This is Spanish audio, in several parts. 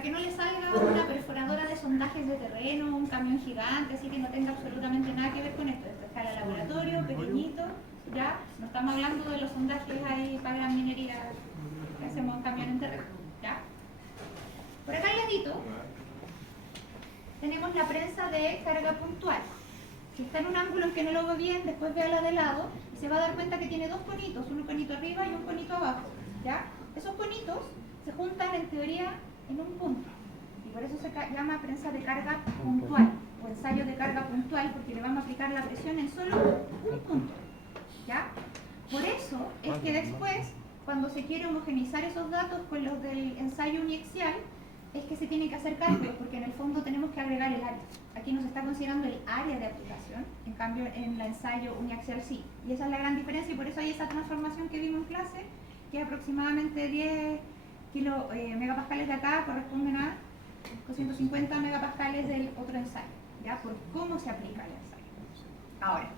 para que no le salga una perforadora de sondajes de terreno, un camión gigante, así que no tenga absolutamente nada que ver con esto. Esto es escala laboratorio, pequeñito, ya, no estamos hablando de los sondajes ahí para la minería que hacemos en camión en terreno, ya. Por acá al ladito tenemos la prensa de carga puntual. Si está en un ángulo en que no lo veo bien, después véala de lado y se va a dar cuenta que tiene dos conitos, un conito arriba y un conito abajo, ¿ya? Esos conitos se juntan en teoría en un punto y por eso se llama prensa de carga puntual o ensayo de carga puntual, porque le vamos a aplicar la presión en solo un punto, ¿ya? Por eso es que después, cuando se quiere homogeneizar esos datos con los del ensayo uniaxial, es que se tiene que hacer cálculos, porque en el fondo tenemos que agregar el área. Aquí no se está considerando el área de aplicación, en cambio en el ensayo uniaxial sí. Y esa es la gran diferencia y por eso hay esa transformación que vimos en clase, que aproximadamente 10 megapascales de acá corresponden a 250 megapascales del otro ensayo, ¿ya? Por cómo se aplica el ensayo. Ahora,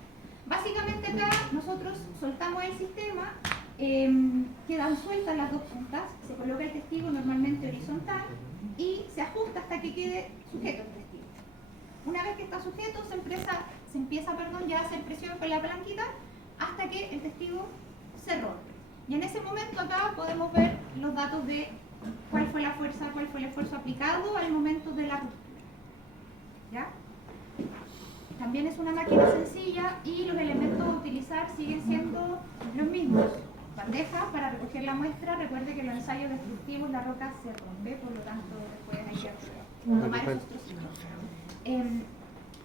básicamente acá nosotros soltamos el sistema, quedan sueltas las dos puntas, se coloca el testigo normalmente horizontal y se ajusta hasta que quede sujeto el testigo. Una vez que está sujeto se empieza ya a hacer presión con la palanquita hasta que el testigo se rompe. Y en ese momento acá podemos ver los datos de cuál fue la fuerza, cuál fue el esfuerzo aplicado al momento de la ruptura, ¿ya? También es una máquina sencilla y los elementos a utilizar siguen siendo los mismos. Bandeja para recoger la muestra, recuerde que en los ensayos destructivos la roca se rompe, por lo tanto después hay que tomar esos trocitos.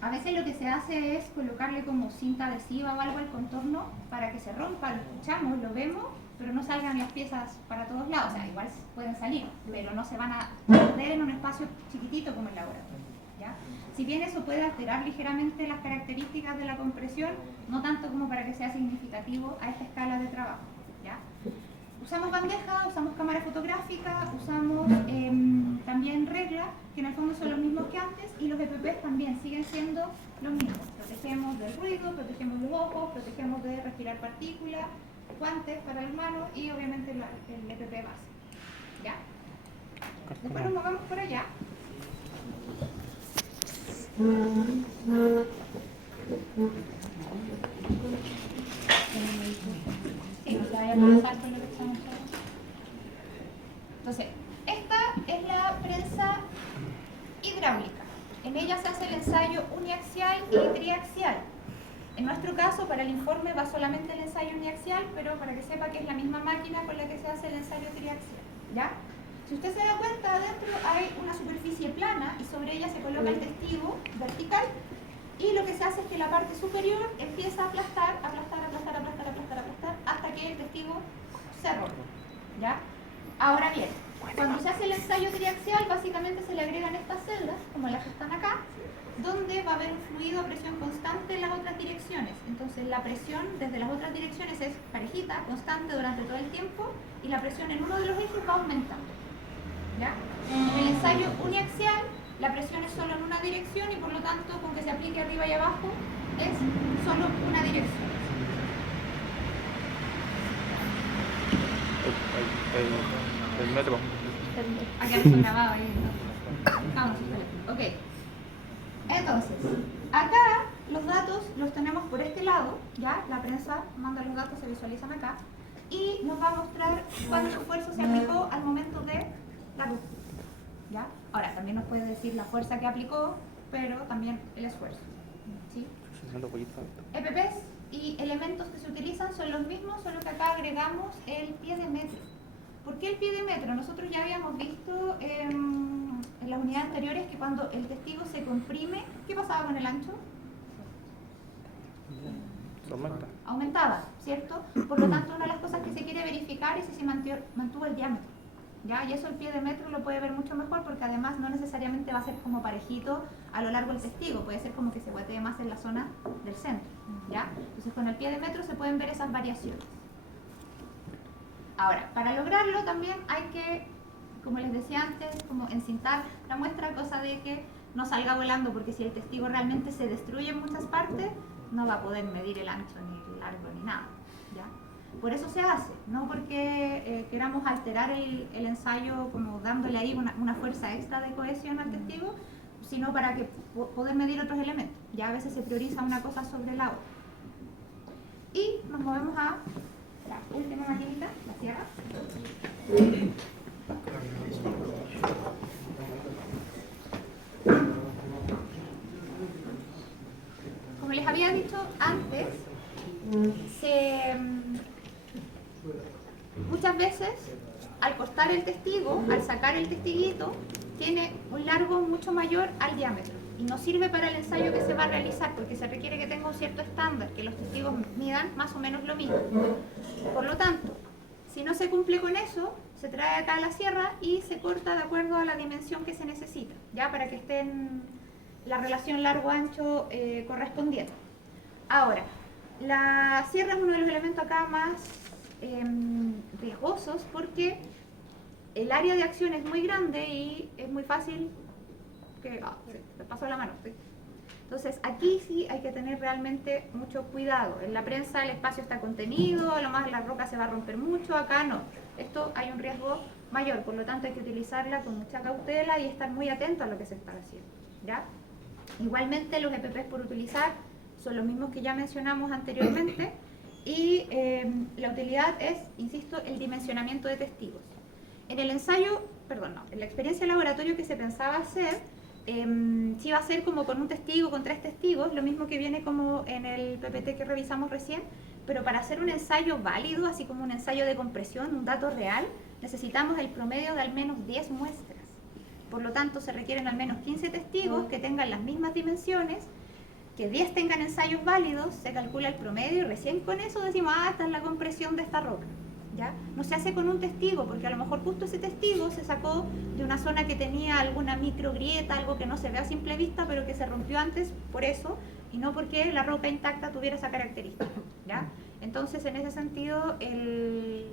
A veces lo que se hace es colocarle como cinta adhesiva o algo al contorno para que se rompa, lo escuchamos, lo vemos, pero no salgan las piezas para todos lados, o sea, igual pueden salir, pero no se van a perder en un espacio chiquitito como el laboratorio, ¿ya? Si bien eso puede alterar ligeramente las características de la compresión, no tanto como para que sea significativo a esta escala de trabajo, ¿ya? Usamos bandeja, usamos cámara fotográfica, usamos también regla, que en el fondo son los mismos que antes, y los EPPs también siguen siendo los mismos. Protegemos del ruido, protegemos los ojos, protegemos de respirar partículas, guantes para las manos y obviamente el EPP base, ¿ya? Después nos movamos por allá. Sí, no se vaya a pasar con lo que estamos hablando. Entonces, esta es la prensa hidráulica. En ella se hace el ensayo uniaxial y triaxial. En nuestro caso, para el informe va solamente el ensayo uniaxial, pero para que sepa que es la misma máquina con la que se hace el ensayo triaxial, ¿ya? Si usted se da cuenta, adentro hay una superficie plana y sobre ella se coloca el testigo vertical y lo que se hace es que la parte superior empieza a aplastar, hasta que el testigo se rompe, ¿ya? Ahora bien, cuando se hace el ensayo triaxial, básicamente se le agregan estas celdas, como las que están acá, donde va a haber un fluido a presión constante en las otras direcciones. Entonces la presión desde las otras direcciones es parejita, constante durante todo el tiempo, y la presión en uno de los ejes va aumentando, ¿ya? En el ensayo uniaxial, la presión es solo en una dirección y por lo tanto, con que se aplique arriba y abajo, es solo una dirección. El metro. Aquí está grabado ahí. Vamos, ok. Entonces, acá los datos los tenemos por este lado, ¿ya? La prensa manda los datos, se visualizan acá. Y nos va a mostrar cuánto esfuerzo se aplicó al momento de la ruptura, ¿ya? Ahora, también nos puede decir la fuerza que aplicó, pero también el esfuerzo, ¿sí? EPPs y elementos que se utilizan son los mismos, solo que acá agregamos el pie de metro. ¿Por qué el pie de metro? Nosotros ya habíamos visto en las unidades anteriores que cuando el testigo se comprime, ¿qué pasaba con el ancho? Aumentaba, ¿cierto? Por lo tanto, una de las cosas que se quiere verificar es si se mantuvo el diámetro, ¿ya? Y eso el pie de metro lo puede ver mucho mejor porque además no necesariamente va a ser como parejito a lo largo del testigo, puede ser como que se guatee más en la zona del centro, ¿ya? Entonces con el pie de metro se pueden ver esas variaciones. Ahora, para lograrlo también hay que, como les decía antes, como encintar la muestra, cosa de que no salga volando, porque si el testigo realmente se destruye en muchas partes, no va a poder medir el ancho, ni el largo, ni nada, ¿ya? Por eso se hace, no porque queramos alterar el ensayo como dándole ahí una fuerza extra de cohesión al testigo, sino para que poder medir otros elementos. Ya a veces se prioriza una cosa sobre la otra. Y nos movemos a la última maquinita, la sierra. Como les había dicho antes, muchas veces al cortar el testigo, al sacar el testiguito, tiene un largo mucho mayor al diámetro y no sirve para el ensayo que se va a realizar porque se requiere que tenga un cierto estándar, que los testigos midan más o menos lo mismo. Por lo tanto, si no se cumple con eso, se trae acá a la sierra y se corta de acuerdo a la dimensión que se necesita, ya para que esté en la relación largo-ancho correspondiente. Ahora, la sierra es uno de los elementos acá más riesgosos porque el área de acción es muy grande y es muy fácil que... me pasó la mano, ¿sí? Entonces aquí sí hay que tener realmente mucho cuidado. En la prensa el espacio está contenido, a lo más la roca se va a romper mucho, acá no. Esto hay un riesgo mayor, por lo tanto hay que utilizarla con mucha cautela y estar muy atento a lo que se está haciendo, ¿ya? Igualmente los EPPs por utilizar son los mismos que ya mencionamos anteriormente y la utilidad es, insisto, el dimensionamiento de testigos. En el ensayo, en la experiencia de laboratorio que se pensaba hacer, sí iba a ser como con un testigo, con 3 testigos, lo mismo que viene como en el PPT que revisamos recién, pero para hacer un ensayo válido, así como un ensayo de compresión, un dato real, necesitamos el promedio de al menos 10 muestras. Por lo tanto, se requieren al menos 15 testigos que tengan las mismas dimensiones, que 10 tengan ensayos válidos, se calcula el promedio y recién con eso decimos, esta es la compresión de esta roca. ¿Ya? No se hace con un testigo, porque a lo mejor justo ese testigo se sacó de una zona que tenía alguna microgrieta, algo que no se ve a simple vista, pero que se rompió antes por eso, y no porque la roca intacta tuviera esa característica, ¿ya? Entonces, en ese sentido, el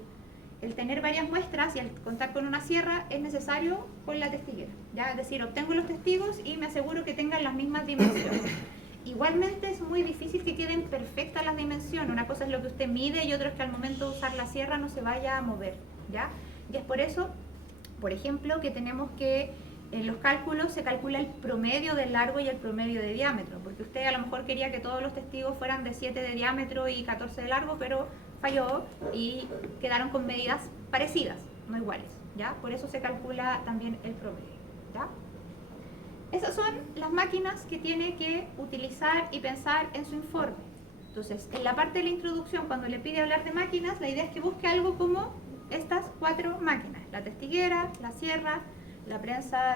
tener varias muestras y el contar con una sierra es necesario con la testiguera, ¿ya? Es decir, obtengo los testigos y me aseguro que tengan las mismas dimensiones. Igualmente es muy difícil que queden perfectas las dimensiones. Una cosa es lo que usted mide y otra es que al momento de usar la sierra no se vaya a mover, ¿ya? Y es por eso, por ejemplo, que tenemos que en los cálculos se calcula el promedio de largo y el promedio de diámetro, porque usted a lo mejor quería que todos los testigos fueran de 7 de diámetro y 14 de largo, pero falló y quedaron con medidas parecidas, no iguales, ¿ya? Por eso se calcula también el promedio, ¿ya? Esas son las máquinas que tiene que utilizar y pensar en su informe. Entonces, en la parte de la introducción, cuando le pide hablar de máquinas, la idea es que busque algo como estas 4 máquinas: la testiguera, la sierra, la prensa